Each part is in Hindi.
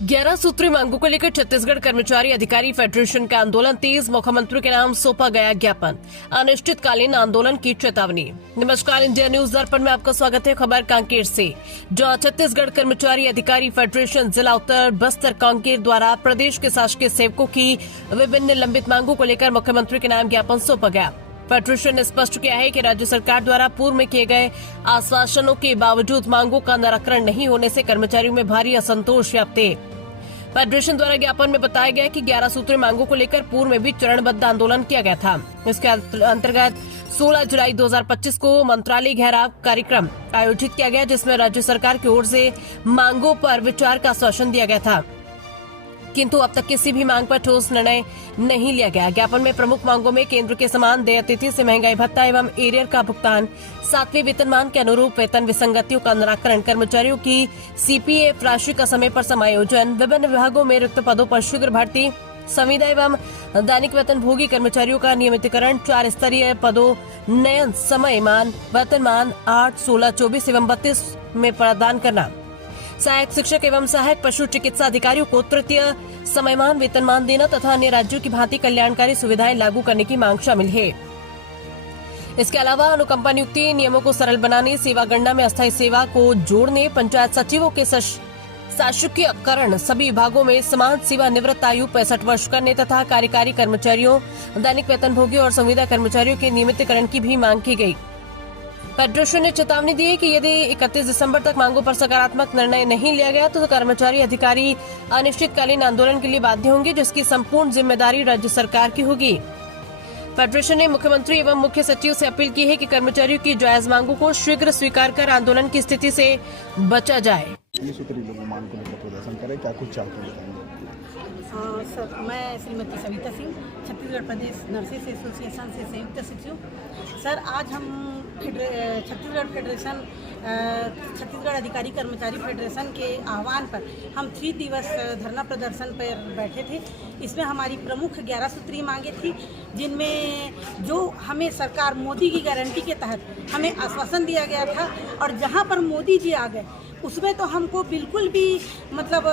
11 सूत्री मांगों को लेकर छत्तीसगढ़ कर्मचारी अधिकारी फेडरेशन का आंदोलन तेज, मुख्यमंत्री के नाम सौंपा गया ज्ञापन, अनिश्चितकालीन आंदोलन की चेतावनी। नमस्कार, इंडिया न्यूज दर्पण में आपका स्वागत है। खबर कांकेर से, जहां छत्तीसगढ़ कर्मचारी अधिकारी फेडरेशन जिला उत्तर बस्तर कांकेर द्वारा प्रदेश के शासकीय सेवकों की विभिन्न लंबित मांगों को लेकर मुख्यमंत्री के नाम ज्ञापन सौंपा गया। फेडरेशन ने स्पष्ट किया है कि राज्य सरकार द्वारा पूर्व में किए गए आश्वासनों के बावजूद मांगों का निराकरण नहीं होने से कर्मचारियों में भारी असंतोष व्याप्त है। फेडरेशन द्वारा ज्ञापन में बताया गया कि 11 सूत्री मांगों को लेकर पूर्व में भी चरणबद्ध आंदोलन किया गया था। इसके अंतर्गत 16 जुलाई 2025 को मंत्रालय घेराव कार्यक्रम आयोजित किया गया, जिसमें राज्य सरकार की ओर से मांगों पर विचार का आश्वासन दिया गया था, किंतु अब तक किसी भी मांग पर ठोस निर्णय नहीं लिया गया। ज्ञापन में प्रमुख मांगों में केंद्र के समान देय तिथि से महंगाई भत्ता एवं एरियर का भुगतान, 7वें वेतनमान के अनुरूप वेतन विसंगतियों का निराकरण, कर्मचारियों की सीपीएफ राशि का समय पर समायोजन, विभिन्न विभागों में रिक्त पदों पर शीघ्र भर्ती, संविदा एवं दैनिक वेतनभोगी कर्मचारियों का नियमितीकरण, 4 स्तरीय पदों नयन समयमान वेतनमान 8, 16, 24 एवं 32 में प्रदान करना, सहायक शिक्षक एवं सहायक पशु चिकित्सा अधिकारियों को तृतीय समयमान वेतनमान देना तथा अन्य राज्यों की भांति कल्याणकारी सुविधाएं लागू करने की मांग शामिल है। इसके अलावा अनुकंपा नियुक्ति नियमों को सरल बनाने, सेवा गणना में अस्थायी सेवा को जोड़ने, पंचायत सचिवों के शासकीयकरण, सभी विभागों में समान सेवा निवृत्त आयु 65 वर्ष करने तथा कार्यकारी कर्मचारियों, दैनिक वेतनभोगियों और संविदा कर्मचारियों के नियमितीकरण की भी मांग की गई। फेडरेशन ने चेतावनी दी है कि यदि 31 दिसंबर तक मांगों पर सकारात्मक निर्णय नहीं लिया गया तो कर्मचारी अधिकारी अनिश्चितकालीन आंदोलन के लिए बाध्य होंगे, जिसकी संपूर्ण जिम्मेदारी राज्य सरकार की होगी। फेडरेशन ने मुख्यमंत्री एवं मुख्य सचिव से अपील की है कि कर्मचारियों की जायज मांगों को शीघ्र स्वीकार कर आंदोलन की स्थिति से बचा जाए। सर, मैं श्रीमती सविता सिंह, छत्तीसगढ़ प्रदेश नर्सेस एसोसिएशन से संयुक्त सचिव। सर, आज हम छत्तीसगढ़ फेडरेशन छत्तीसगढ़ अधिकारी कर्मचारी फेडरेशन के आह्वान पर हम 3 दिवस धरना प्रदर्शन पर बैठे थे। इसमें हमारी प्रमुख 11 सूत्री मांगे थी, जिनमें जो हमें सरकार मोदी की गारंटी के तहत हमें आश्वासन दिया गया था, और जहां पर मोदी जी आ गए उसमें तो हमको बिल्कुल भी मतलब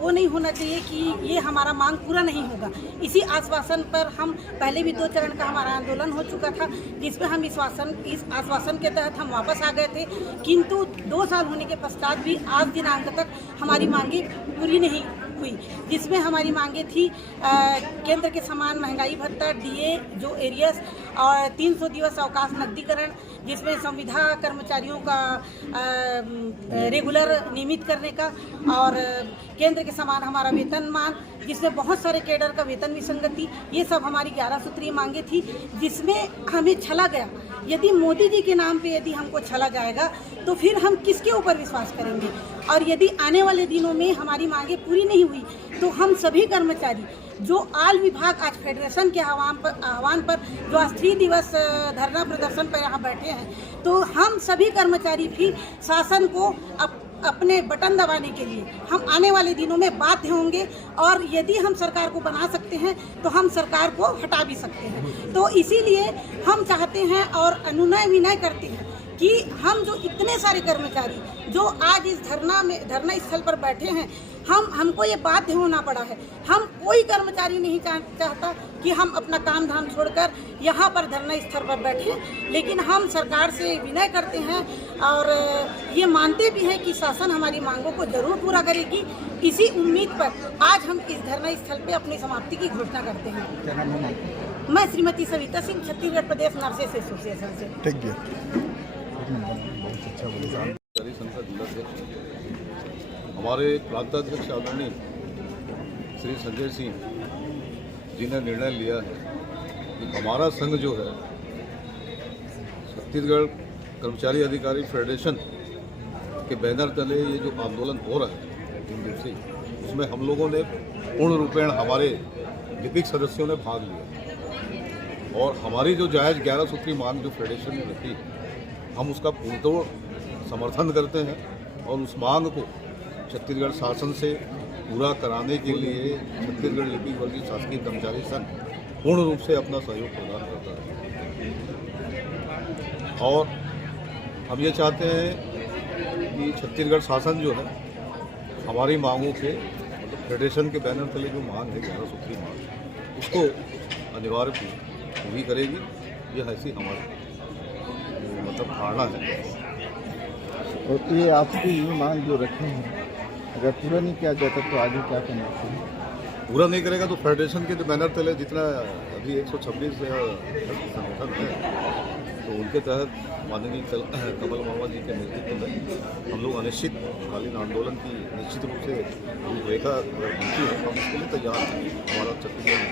वो नहीं होना चाहिए कि ये हमारा मांग पूरा नहीं होगा। इसी आश्वासन पर हम पहले भी 2 चरण का हमारा आंदोलन हो चुका था, जिसमें हम इस आश्वासन के तहत हम वापस आ गए थे, किंतु 2 साल होने के पश्चात भी आज दिनांक तक हमारी मांगे पूरी नहीं हुई, जिसमें हमारी मांगे थी केंद्र के समान महंगाई भत्ता, डीए जो एरियस, और 300 दिवस अवकाश नकदीकरण, जिसमें संविदा कर्मचारियों का रेगुलर नियमित करने का, और केंद्र के समान हमारा वेतनमान, जिसमें बहुत सारे कैडर का वेतन विसंगति, ये सब हमारी 11 सूत्री मांगे थी, जिसमें हमें छला गया। यदि मोदी जी के नाम पे यदि हमको छला जाएगा तो फिर हम किसके ऊपर विश्वास करेंगे, और यदि आने वाले दिनों में हमारी मांगे पूरी नहीं हुई तो हम सभी कर्मचारी जो आल विभाग आज फेडरेशन के आह्वान पर जो आज 3 दिवस धरना प्रदर्शन पर यहाँ बैठे हैं, तो हम सभी कर्मचारी भी शासन को अपने बटन दबाने के लिए हम आने वाले दिनों में बाध्य होंगे, और यदि हम सरकार को बना सकते हैं तो हम सरकार को हटा भी सकते हैं। तो इसीलिए हम चाहते हैं और अनुनय विनय करते हैं कि हम जो इतने सारे कर्मचारी जो आज इस धरना स्थल पर बैठे हैं, हमको ये बाध्य होना पड़ा है। हम कोई कर्मचारी नहीं चाहता कि हम अपना काम धाम छोड़कर यहाँ पर धरना स्थल पर बैठें, लेकिन हम सरकार से विनय करते हैं और ये मानते भी हैं कि शासन हमारी मांगों को जरूर पूरा करेगी। इसी उम्मीद पर आज हम इस धरना स्थल पे अपनी समाप्ति की घोषणा करते हैं। क्या नाम है? मैं श्रीमती सविता सिंह, छत्तीसगढ़ प्रदेश नर्सेस एसोसिएशन से। ठीक है, बहुत अच्छा बोले। हमारे प्रांताध्यक्ष आदरणीय श्री संजय सिंह जी ने निर्णय लिया है कि हमारा संघ जो है छत्तीसगढ़ कर्मचारी अधिकारी फेडरेशन के बैनर तले ये जो आंदोलन हो रहा है 3 दिवसीय, उसमें हम लोगों ने पूर्ण रूपेण हमारे लिपिक सदस्यों ने भाग लिया, और हमारी जो जायज़ 11 सूत्री मांग जो फेडरेशन ने रखी, हम उसका पूर्णतः समर्थन करते हैं, और उस मांग को छत्तीसगढ़ शासन से पूरा कराने के लिए छत्तीसगढ़ लिपिक वर्गीय शासकीय कर्मचारी संघ पूर्ण रूप से अपना सहयोग प्रदान करता है। और हम ये चाहते हैं कि छत्तीसगढ़ शासन जो है हमारी मांगों के फेडरेशन के बैनर तले जो मांग है 11 सूत्री मांग, उसको अनिवार्य पूरी करेगी। यह ऐसी हमारी मतलब धारणा है। और ये आपकी ये मांग जो रखे हैं, अगर पूरा नहीं किया जाता तो आगे क्या करना चाहिए? पूरा नहीं करेगा तो फेडरेशन के जो बैनर तले जितना अभी 126 संगठन है, तो उनके तहत माननीय कमल वर्मा जी के नेतृत्व में हम लोग अनिश्चितकालीन आंदोलन की निश्चित रूप से रूपरेखा बनती है, हम इसके लिए तैयार हैं। हमारा छत्तीसगढ़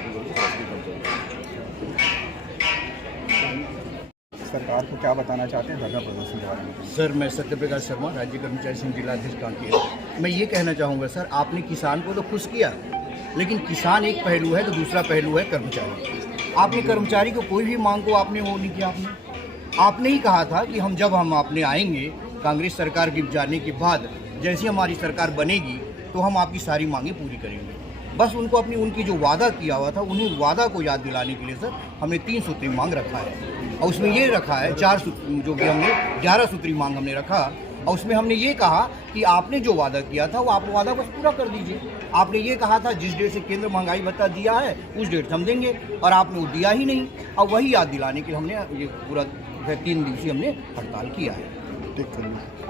सरकार को क्या बताना चाहते हैं धरना प्रदर्शन के बारे में? सर, मैं सत्यप्रकाश शर्मा, राज्य कर्मचारी संघ जिलाध्यक्ष कांकेर। मैं ये कहना चाहूँगा सर, आपने किसान को तो खुश किया, लेकिन किसान एक पहलू है तो दूसरा पहलू है कर्मचारी। आपने कर्मचारी को कोई भी मांग को आपने वो नहीं किया। आपने ही कहा था कि हम आपने आएंगे कांग्रेस सरकार के जाने के बाद, जैसी हमारी सरकार बनेगी तो हम आपकी सारी मांगें पूरी करेंगे। बस उनकी जो वादा किया हुआ था, उन्हीं वादा को याद दिलाने के लिए सर हमने 3 सूत्री मांग रखा है, और उसमें ये रखा है 4 जो कि हमने 11 सूत्री मांग हमने रखा, और उसमें हमने ये कहा कि आपने जो वादा किया था वो आप वादा बस पूरा कर दीजिए। आपने ये कहा था जिस डेट से केंद्र महंगाई भत्ता दिया है उस डेट से हम देंगे, और आपने वो दिया ही नहीं। और वही याद दिलाने के लिए हमने ये पूरा 3 दिवसीय हमने हड़ताल किया है। ठीक है।